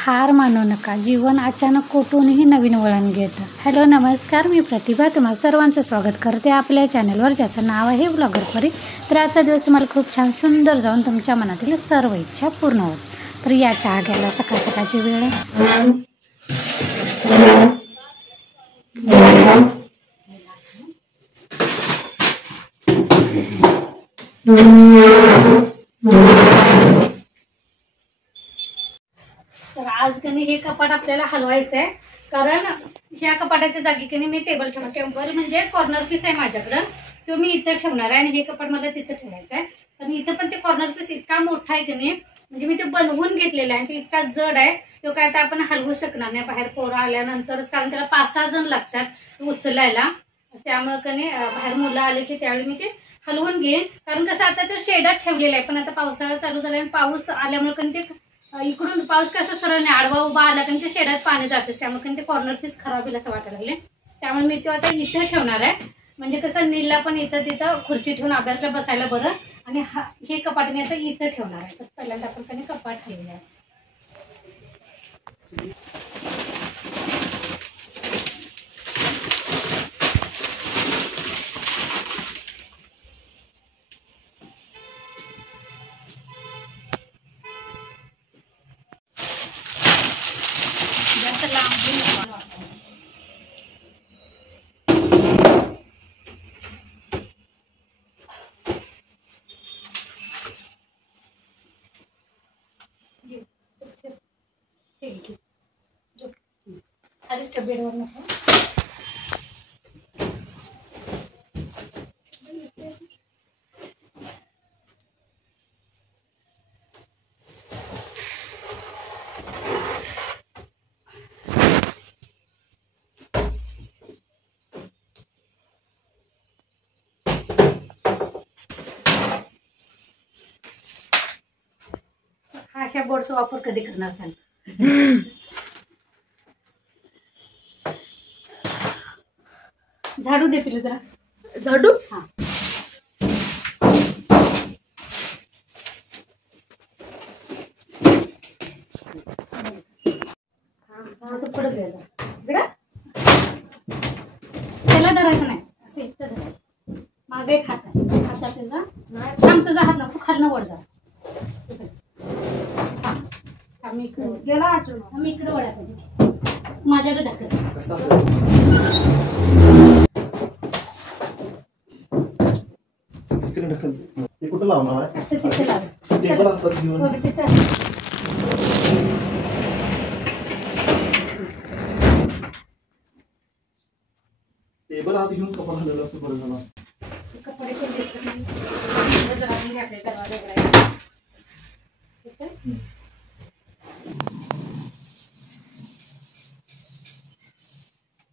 हार मानू नका, जीवन अचानक कुठूनही नवीन वळण घेतं. हॅलो नमस्कार, मी प्रतिभा तुम्हा सर्वांचं स्वागत करते आपल्या चॅनलवर, ज्याचं नाव आहे ब्लॉगर परी. तर आजचा दिवस तुम्हाला खूप छान सुंदर जाऊन तुमच्या मनातील सर्व इच्छा पूर्ण होत. तर या चहा घ्यायला सकाळ सकाळची वेळ आहे. तर आज कनी हे कपाट आपल्याला हलवायचं आहे, कारण ह्या कपाटाच्या जागी कनी मी टेबल म्हणजे कॉर्नर पीस आहे माझ्याकडं, तो मी इथं ठेवणार आहे आणि हे कपाट मला तिथं ठेवायचं आहे. कारण इथं पण ते कॉर्नर पीस इतका मोठा आहे कनी, म्हणजे मी ते बनवून घेतलेला आहे, तो इतका जड आहे, तो काय आता आपण हलवू शकणार नाही बाहेर पोरं आल्यानंतरच, कारण त्याला 5-6 जण लागतात उचलायला. त्यामुळे कनी बाहेर मुलं आले की त्यावेळी मी ते हलवून घेईन. कारण कसं आता तो शेडात ठेवलेला आहे, पण आता पावसाळा चालू झाला आणि पाऊस आल्यामुळे कनी ते इकडून पाऊस कसा सरळ नाही आडवा उभा आला कारण ते शेडात पाणी जातेच, त्यामुळे ते कॉर्नर पीस खराब होईल असं वाटायला लागले. त्यामुळे मी तो आता इथं ठेवणार आहे, म्हणजे कसं नीलला पण इथं तिथं खुर्ची ठेवून अभ्यासला बसायला बरं. आणि हे कपाट मी आता इथं ठेवणार आहे. तर पहिल्यांदा आपण कधी कपाट हलवूया. जास्त लांब खाली स्टेबलवर नको. हा ह्या बोर्डचा वापर कधी करणार सांग. झाडू दे पिलू जरा. झाडू? हा असं पडत इकडं त्याला धरायचं नाही, असं इथं धरायचं. मागे एक हात आहे, हातात तुझा थांब, तुझा हात नको खालनं वर जा. आम्ही इकडे वळा पाहिजे, माझ्याकडे ढकल. ते कुठं लावणार आहे? असं तिथे लाव. टेबल हातात घेऊन टेबल हात घेऊन कपाट हलवलं असं बरं झालं. कपडे पण दिसत नाही, जरा आपले दरवाजा उघडायचा.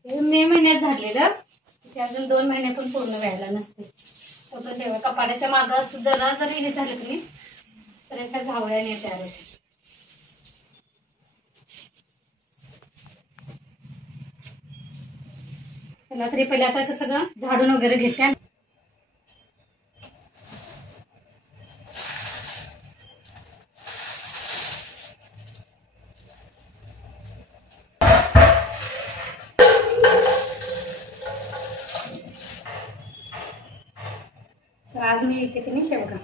हे मे महिन्यात झालेलं, ते अजून 2 महिने पण पूर्ण व्हायला नसते. तोपर्यंत तेव्हा कपाटाच्या मागं जरा जरी हे झालं की तर अशा झावळ्याने तयार होते. चला तरी पहिले आता सगळं झाडून वगैरे घेते. तर आज मी इथे की नाही हे बघा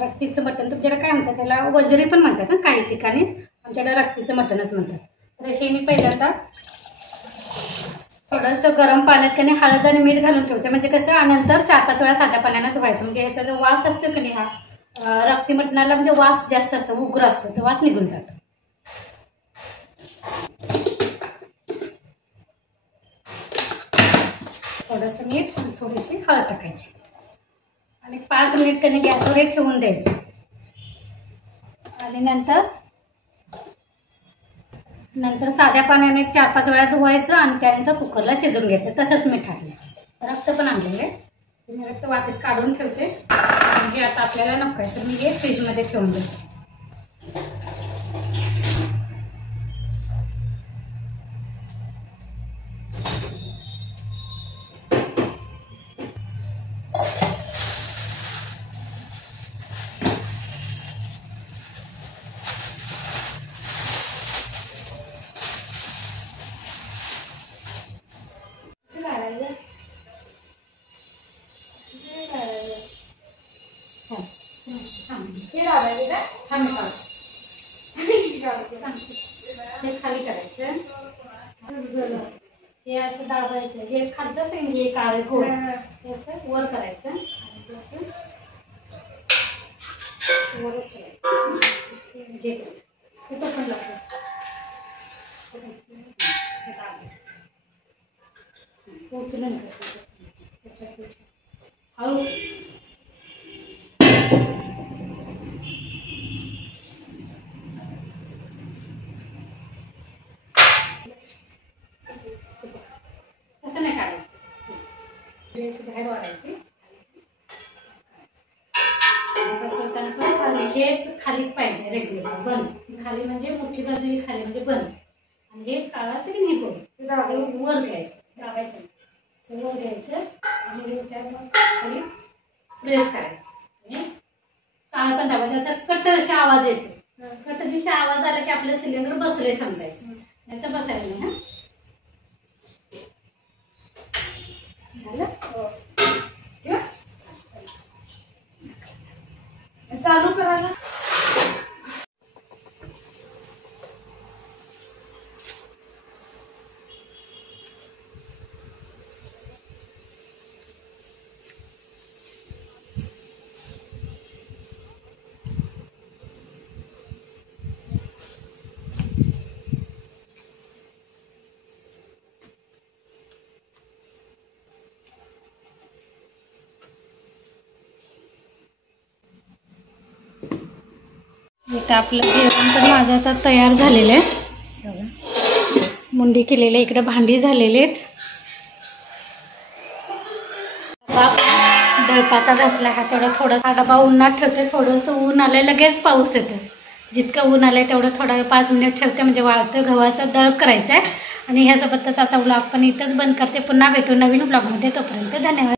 रक्तीचं मटण, तुमच्याकडे काय म्हणतात त्याला, वजरी पण म्हणतात ना काही ठिकाणी, आमच्याकडे रक्तीचं मटणच म्हणतात. तर हे मी पहिल्यांदा थोडंसं गरम पाण्यात कधी हळद आणि मीठ घालून ठेवते, म्हणजे कसं नंतर 4-5 वेळा साध्या पाण्यानं धुवायचं, म्हणजे ह्याचा जो वास असतो की नाही हा रक्ती मटणाला म्हणजे वास जास्त असतो, उग्र असतो, तो वास निघून जातो. थोडंसं मीठ आणि थोडीशी हळद टाकायची आणि 5 मिनिट कधी गॅसवर ठेवून द्यायचं. आणि नंतर साध्या पाण्याने 4-5 वेळा धुवायचं आणि त्यानंतर कुकरला शिजवून घ्यायचं. तसंच मीठ टाकलं. रक्त पण आणलेले, मी रक्त वाटीत काढून ठेवते, म्हणजे आता आपल्याला नको आहे तर मी हे फ्रीजमध्ये ठेवून देते. सांगते. हे खाली करायचं, हे असं दाबायचं, हे खालचं असं हे काळे गोल हे असं वर करायचं आणि ते असं वरच ठेवायचं. घे कुठं पण लावायचं, उचलून हळू. कसं नाही काढायचं, बाहेर वाढायची. हेच खाली पाहिजे रेग्युलर बंद. खाली म्हणजे मोठी बाजू ही खाली म्हणजे बंद. आणि हे काळा असतं की नाही करून वर घ्यायचं, दाबायचं वर घ्यायचं आणि ह्याच्यावर मग खाली प्रेस करायचं आणि काळा पण दाबायचं. असं कट असा आवाज येतो. कट दिशा आवाज आला की आपलं सिलेंडर बसले समजायचं, नाही तर बसायला नाही. झालं चालू करायला. इथं आपलं जेवण तर माझं आता तयार झालेलं आहे. मुंडी केलेली आहे, इकडे भांडी झालेली आहेत. दळपाचा घासला हा तेवढा थोडासा डबा उन्हात ठेवते. थोडंसं ऊन आलंय, लगेच पाऊस येतो. जितकं ऊन आलंय तेवढं थोडा 5 मिनिट ठेवते म्हणजे वाळतं. गव्हाचा दळप करायचा आहे आणि ह्यासोबतच आता व्लॉग पण इथंच बंद करते. पुन्हा भेटू नवीन व्लॉगमध्ये. तोपर्यंत धन्यवाद.